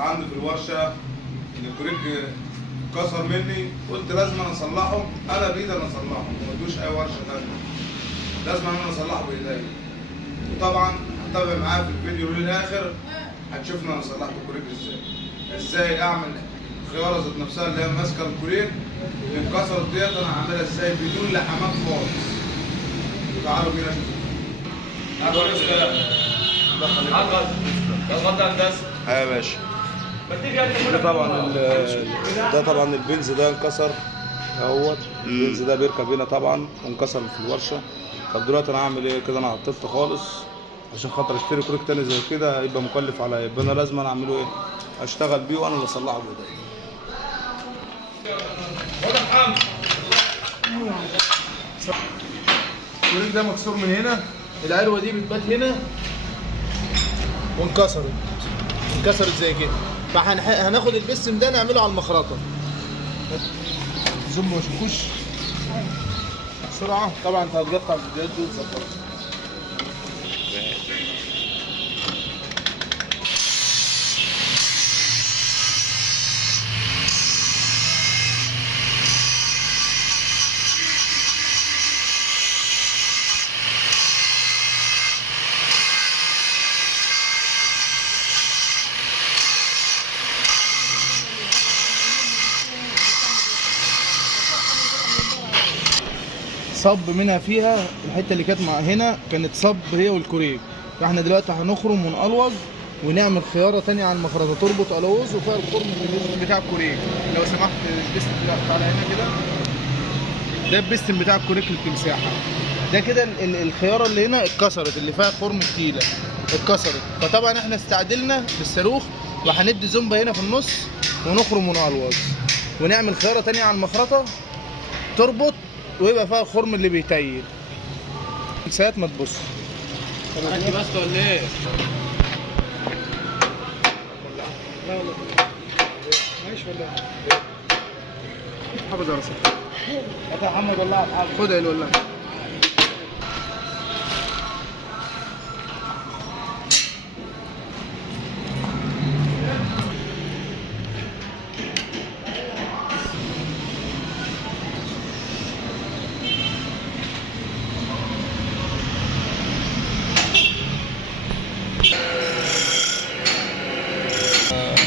عندي في الورشه ان الكوريك اتكسر مني، قلت لازم انا اصلحه، انا بايدي انا اصلحه، ما ادوش اي ورشه ثانيه، لازم انا اصلحه بايديا. وطبعا هتابع معايا في الفيديو للاخر هتشوفنا انا صلحت الكوريك ازاي اعمل الخياره ذات نفسها اللي هي ماسكه الكوريك اللي اتكسرت ديت، انا هعملها ازاي بدون لحمات خالص. تعالوا بينا نشوف. الغدا هندسه. يا باشا. ده طبعا البنز ده انكسر اهوت، البنز ده بيركب هنا طبعا وانكسر في الورشه. طب دلوقتي انا هعمل ايه كده؟ انا عطلت خالص عشان خاطر اشتري كوريك تاني زي كده هيبقى مكلف عليا، يبقى انا لازم اعمله ايه؟ اشتغل بيه وانا اللي اصلحه بايدي. الكوريك ده مكسور من هنا، العلوه دي بتبات هنا انكسرت زي كده، فهناخد البسم ده نعمله على المخرطه. زوم ما تشوفوش بسرعه، طبعا انت هتقطع الفيديوهات دي وتظبطها. صب منها فيها الحته اللي كانت مع هنا كانت صب هي والكوريك، فاحنا دلوقتي هنخرم ونقلوظ ونعمل خياره تانية على المخرطه تربط قلاوظ وفيها الخرم بتاع الكوريك. لو سمحت البستم تعالى هنا كده، ده البستم بتاع الكوريك اللي بتمساحه ده كده. الخياره اللي هنا اتكسرت، اللي فيها خرم كتيله اتكسرت، فطبعا احنا استعدلنا بالصاروخ وهندي زومبا هنا في النص ونخرم ونقلوظ ونعمل خياره تانية على المخرطه تربط ويبقى فيها الخرم اللي بيتيل. ساعات ما تبص انت بس ولا ايه؟ لا والله ماشي ولا حافظ على راسك يا محمد والله. خدها الولاعه.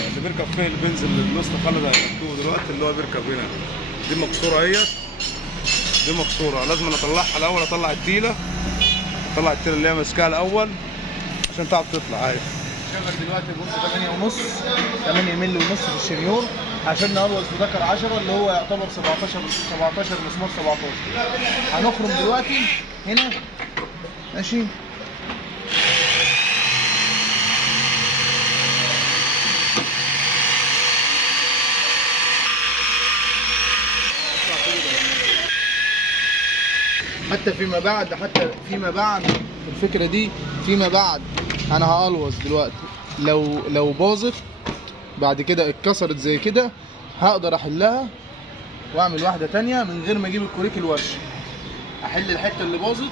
اللي بيركب فيه البنز اللي النص خالد هيحطوه دلوقتي اللي هو بيركب هنا، دي مكسوره اهيت، دي مكسوره لازم انا اطلعها الاول، اطلع التيله اللي هي ماسكاها الاول عشان تعرف تطلع اهي. شغل دلوقتي بص 8 ونص 8 مللي ونص في الشنيور عشان نقلوظ في ذكر 10 اللي هو يعتبر 17 مسمار 17. هنخرم دلوقتي هنا ماشي. حتى فيما بعد الفكره دي فيما بعد انا هقلوظ دلوقتي، لو باظت بعد كده اتكسرت زي كده هقدر احلها واعمل واحده تانية من غير ما اجيب الكوريك الورشه. احل الحته اللي باظت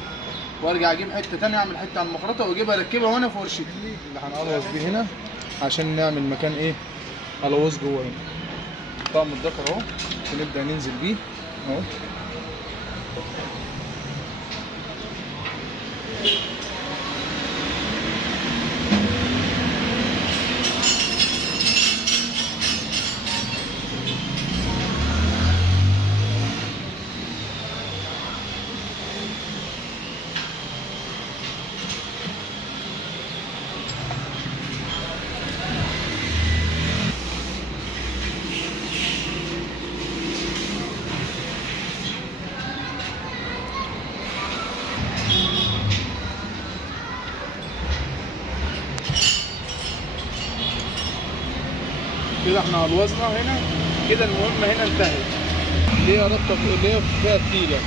وارجع اجيب حته تانية، اعمل حته على المخرطه واجيبها اركبها وانا في ورشتي اللي هنقلوظ بيه هنا عشان نعمل مكان ايه قلوظ جوه هنا. طقم الذكر اهو ونبدا ننزل بيه اهو. كده احنا قلوظنا هنا كده، المهمه هنا انتهت. اللي هي ربطه اللي هي فيها التيله.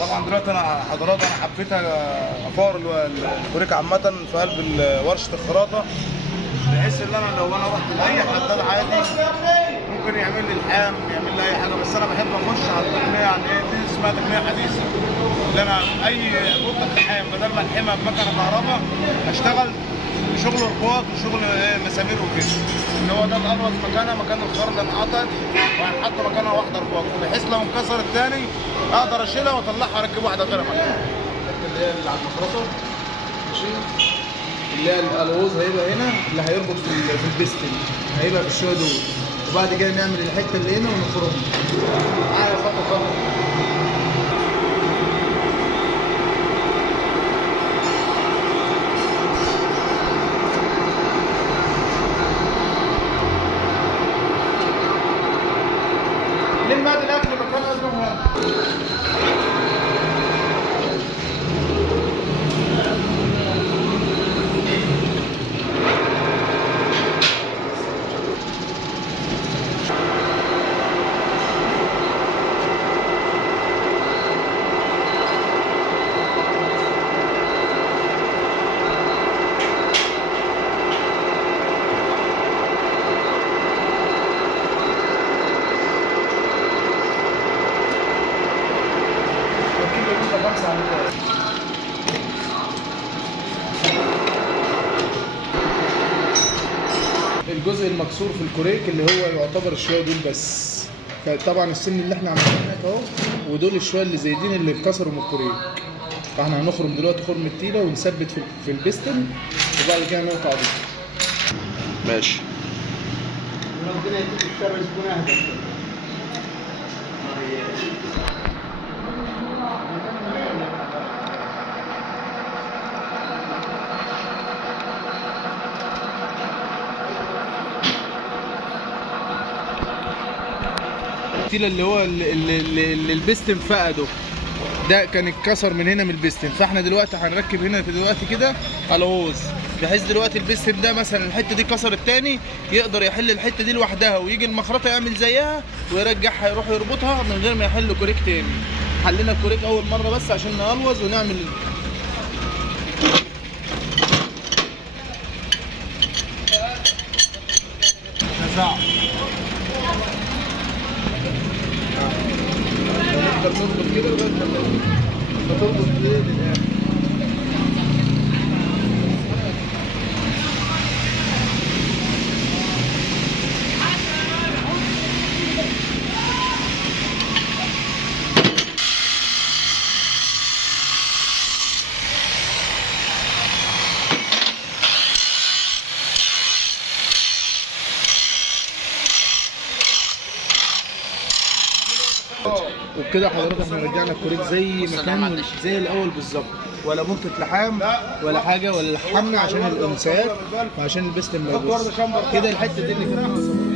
طبعا دلوقتي انا حضرات انا حبيت افور الكوريك عامه في قلب ورشه الخراطه، بحيث ان انا لو انا رحت لاي حداد عادي ممكن يعمل لي الحام يعمل لي اي حاجه، بس انا بحب اخش على التقنيه، يعني دي اسمها تقنيه حديثه. اللي انا اي نقطه لحام بدل ما الحمها بمكنه كهرباء اشتغل بشغل رباط وشغل مسامير وكده. اللي هو ده الألوظ مكان الخيار اللي انقطعت، وهنحط مكانها واحده رباط، بحيث لو انكسر الثاني اقدر اشيلها واطلعها واركب واحده غيرها مكانها. اللي هي اللي على المخرطه ماشي، اللي هي الالوز هيبقى هنا اللي هيربط في البستن، هيبقى بالشويه دول، وبعد كده نعمل الحته اللي هنا ونخرمها معايا خطوه خطوه. لين بعد الاكل مكان ازرق. الجزء المكسور في الكوريك اللي هو يعتبر الشويه دول بس، طبعا السن اللي احنا عملناه هناك اهو، ودول الشويه اللي زايدين اللي اتكسروا من الكوريك. فاحنا هنخرم دلوقتي خرم التيله ونثبت في البستن، وبعد كده نقطع دي. ماشي. ربنا يديك الشر يكون اهدى. التيله اللي هو اللي البستن فقده ده كان اتكسر من هنا من البستن، فاحنا دلوقتي هنركب هنا دلوقتي كده الوز، بحيث دلوقتي البستن ده مثلا الحته دي كسر التاني يقدر يحل الحته دي لوحدها، ويجي المخرطه يعمل زيها ويرجعها يروح يربطها من غير ما يحل كوريك تاني. حلينا الكوريك اول مره بس عشان نقلوز ونعمل نزاع. نقدر نربط كده لغايه ما تربط للاخر. وبكده حضرتك احنا رجعنا الكوريك زي ما كان زي الاول بالظبط، ولا منطقه لحام ولا حاجه، ولا لحمنا عشان الانسات وعشان البستن ما يبوظ. كده الحته دي اللي كنا